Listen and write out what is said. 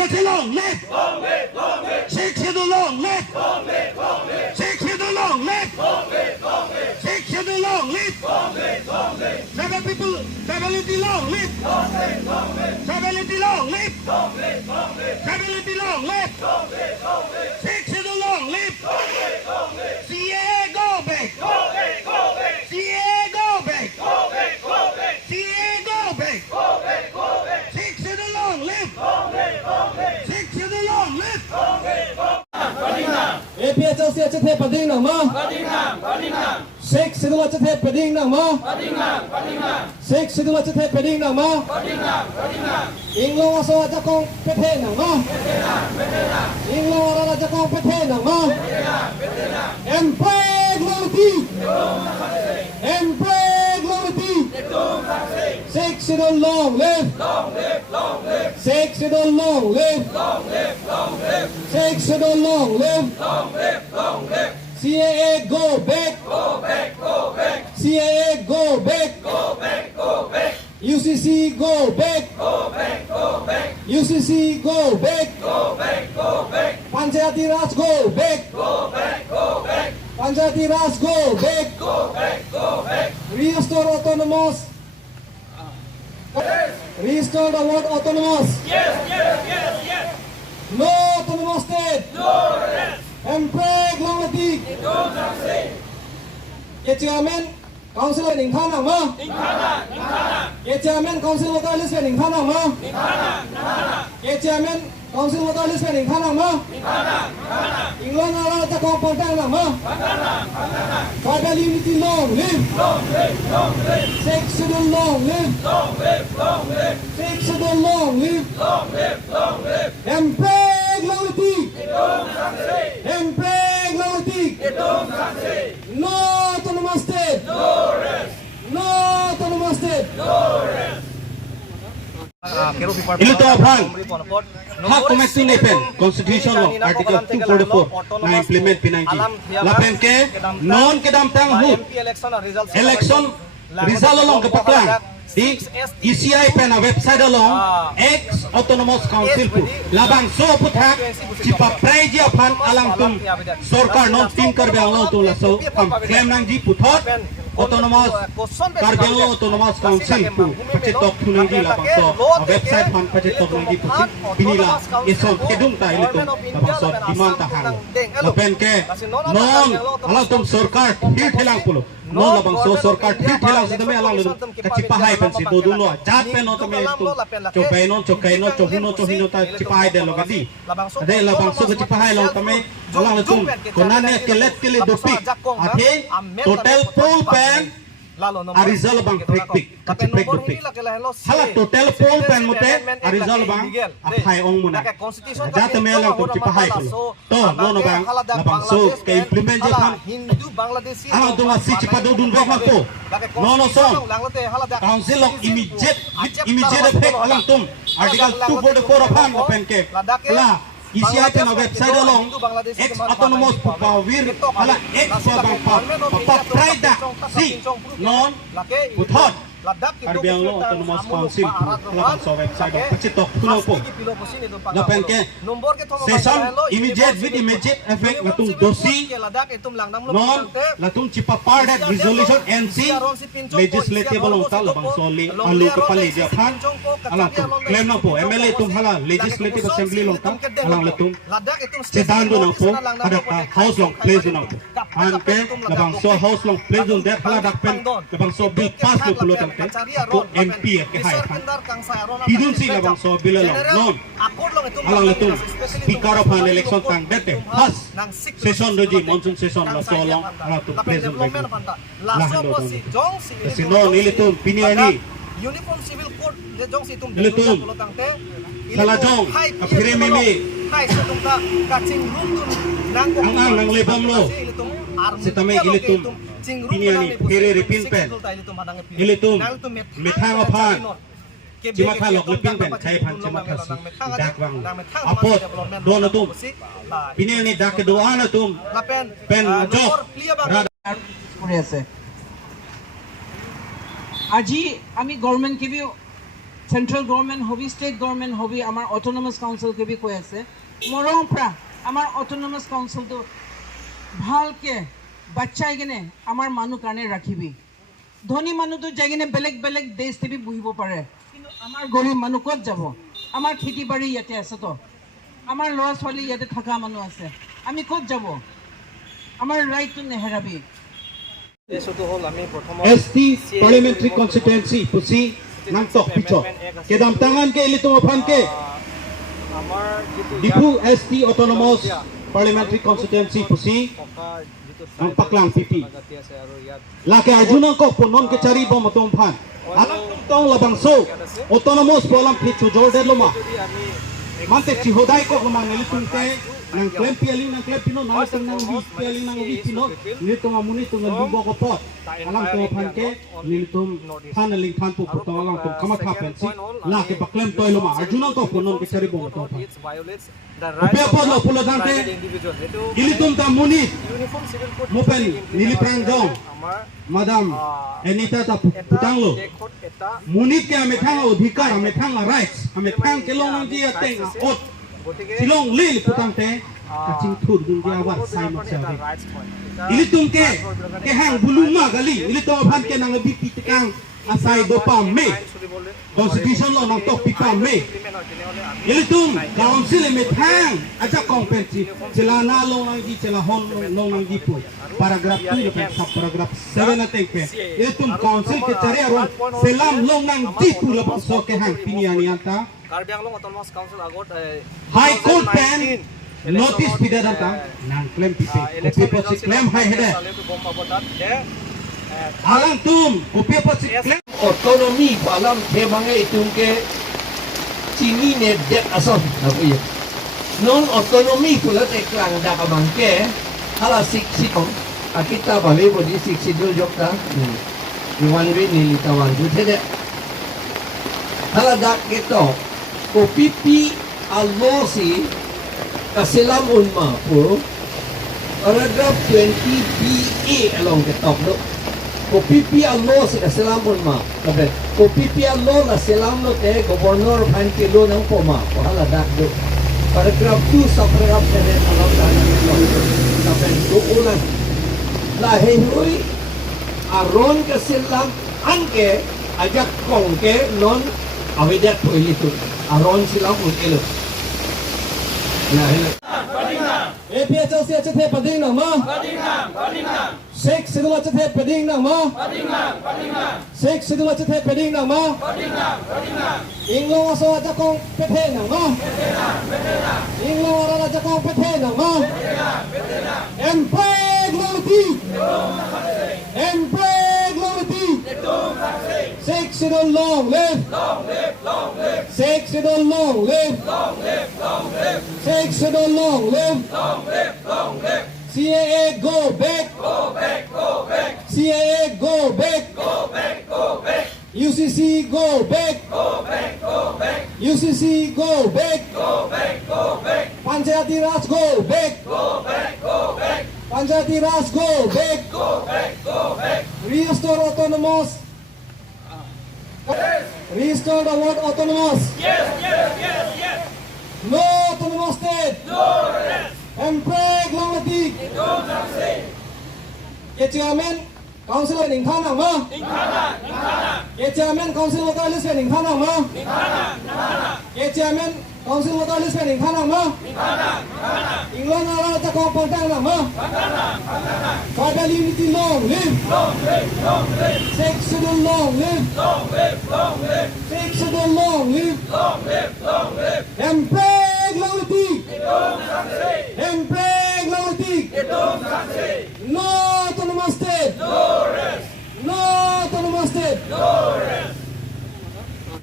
City long live! Long live! Long live! Six City long live! Long live! Long live! Six City long live! Long live! Long live! Six City long live! Long live! Long live! Seven people, stability long live! Long live! Long live! Stability long live! Long live! Long live! Stability long live! Long live! Long live! Six City long live! Long live! Long live! CA go back! Go back! Go back! CA go back! Go back! Go back! CA go back! Go back! Go back! Six City long live! Long live! Long live! Six City long live! Long live! APSLC จะเทปดิ่งหนังมั้งเซ็กซิดูว่าจะเทปดิ่งหนังมั้งเซ็กซิดูว่าจะเทปดิ่งหนังมั้งอิงโลว่าสวัสดิ์จะกองเพชรหนังมั้งอิงโลว่าเราจะกองเพชรหนังมั้งเอ็มเพลย์โลตี้เอ็มเพลย์โลตี้เซ็กซิดูลองลิฟเซ็กซิดูลองลิฟเซ็กซิดูลองลิฟCAA go back! Go back! Go back! CAA go back! Go back! Go back! UCC go back! Go back! Go back! UCC go back! Go back! Go back! Panchayati Raj go back! Go back! Go back! Panchayati Raj go back! Go back! Go back! Restore autonomous! Yes! Restore the word autonomous! Yes, yes, yes, yes. No autonomous state! No rest. Empreg Lamatik! No success. Ye Chairman Council Ning Than Nang Ma! Ye Chairman Council Water List Ning Than Nang Ma! Ye Chairman Council Water List Ning Than Nang Ma! England Ara Ta Kong Pang Tang Nang Ma! Tribal Unity long live! Long live, long live, Six Schedule long live! long live, long live, Six Schedule long live! long live, long live. Empreg Lamatik! No success. Empreg Lamatik! No success. No autonomous state! No rest. No autonomous state! No rest. Ilito Afan, hak komisi nepen Constitution Law Article 244 na implement pinangki. Lapen ke non kedam tang hu election result along kepaklang di ECI pen website along ex autonomous council pu labang so puthak cipa praiji afan alang tum sorkar non tin kar bang lo tu la so claim nang ji puthot autonomous Karbelo autonomous council pu pacetok thunang di labang so website fan pacetok nang di pusi pinila ison kedung ta ile tum labang so diman ta hang lapen ke non ala tum sorkar hit helang pulo non labang so sorkar hit helang sedame alang lu kacipahai pen si dodun lo jat pen no tame tum chokai no chohino ta cipahai de lo gadi ade labang so kacipahai lo tame alang lu tum konane kelet kele dopik ate total pool pen Arizal bang prik kacipek dopik hala total pool pen mute Arizal bang apai ong muna jat me alang tum cipahai pulo to no bang labang so ke implement je kan Hindu Bangladeshi. alang tum si cipado dun bang ko no song council of immediate effect alang tum article 244 of han pen ke la ICI pen website along ex autonomous pawir hala ex bang pa praida si non puthot Karbiang lo autonomous council hala so website pacitok puno po lapen ke session immediate with immediate effect latung dosi non latung cipa part that resolution NC legislative along tal bang soli alu kepali dia pan alang tum claim na po MLA tum hala legislative assembly long tal alang latung sedan do na po ada house long place do na po an ke labang so house long place do that hala dak pen labang so bill pass do pulo tal ke ko MP ke hai pan tidun si labang so bill long non alang latung speaker of an election tang dete has session do ji monsoon session la so long alang tum place do lahan do si non ile tum piniani Uniform Civil Code je jong si tum Litum. pulo tangte Salah jong, apire mimi. Hai sa tum ta kacing rum tun nang Ang nang lebam lo. Si tame ilitum. Ini ani pire ripin pen. Ilitum. Methang apan. Cima kalok lepin pen cai pan cima kasi dak wang. Apot don tum. Ini ani dak doa na tum. Pen jok. কৰি আছে আজি আমি government কিবি central government হবি state government হবি আমার autonomous কাউন্সিলকে B কৈ আছে মৰম পৰা আমাৰ অটোনমাস কাউন্সিলটো ভালকে বাচ্চাই কিনে আমাৰ মানুহ কাৰণে ৰাখিবি ধনী মানুহটো যাই কিনে বেলেগ বেলেগ দেশ টিভি বহিব পাৰে কিন্তু আমাৰ গৰীব মানুহ ক'ত যাব আমাৰ খেতি বাৰী ইয়াতে আছে তো আমাৰ ল'ৰা ছোৱালী ইয়াতে থকা মানুহ আছে আমি ক'ত যাব আমাৰ ৰাইটটো নেহেৰাবি ইছ্যুটো হ'ল আমি প্ৰথমত ST parliamentary constituency pusi nang tok picho kedam tangan ke ilito maphan ke আমাৰ যিটো dipu ST autonomous parliamentary constituency pusi থকা যিটো ang paklang pipi জাতি আছে আৰু ইয়াত laki arjuna ko ponon ke cari bom matom phan alang tong labang so autonomous polam picho jordan loma যদি আমি mante chihodai ko loma nilitung te nang klem pino nang tang nang piali nang pino nilito mamuni tung nagbubo ko pot alang to phan ke nilitum panaling phan pu puto alang tum kamatha pensi laki paklem toy loma arjuna ko ponon ke cari bom matom phan it violates the rights Upaya po lo pulo dante private individual itu ilitum ta muni uniform civil code Mupen, niliprang jong. আমাৰ madam enita ta এটা putang lo দেশত এটা munit ke ame thang odhikar ame thang rights ame thang kelong nang dia teng ot গতিকে silong lil putang te kaching thur dun dia war sai mat sa ilitum ke hang bulunga gali ilitum phan ke nang bi pitikang asai dopa me constitution lo nang tok pika me ilitum council me thang aja kompensi sila na lo nang di sila hon lo nang di pu paragraph 2 le sub paragraph 7 atek pe ilitum council ke chare aron selam lo nang di pu la so ke hang piniani anta Karbi Anglong autonomous council আগত high court pen notice pidana ta nang claim pipe kopi claim high head গম পাব তাত যে alang tum kopi claim Otonomi alam temange itungke Cini ne dek ason apa ya non otonomi pula teklang da kamangke hala siksikong kita balik bodi siksidul jokta Iwan Win ni litawan tu tede hala dak keto ko pipi alosi kasilam unma pu paragraph 20 BA along ketok do ko pipi alosi kasilam unma kabe ko pipi alo na silam no te gobernador pan kilo nang poma ko hala dak do paragraph 2 sa paragraph 7 along da kabe do ulan lahi hui aron kasilam anke ajak kongke non awedat po ilito aron silang ilo na hila APHLC achethe pading na ma Sheikh Sidul achethe pading na ma Sheikh Sidul achethe pading na ma Inglong aso aja kong pethe na ma Inglong ara aja kong pethe na ma Empire Globity Empire Globity Sheikh Sidul long live Sheikh Sidul long live Sheikh Sidul long live CAA go back CAA go back UCC go back UCC go back Panchayati Raj go back Panchayati Raj go back Restore autonomous Restore the word autonomous No autonomous state Empire Globity Ye chairman council ning khana ma Ye chairman council of list ning khana ma Ye chairman council of list ning khana ma England ala ta ko pantang na ma Tribal unity long live Sheikh Sidul long live Sheikh Sidul long live Empire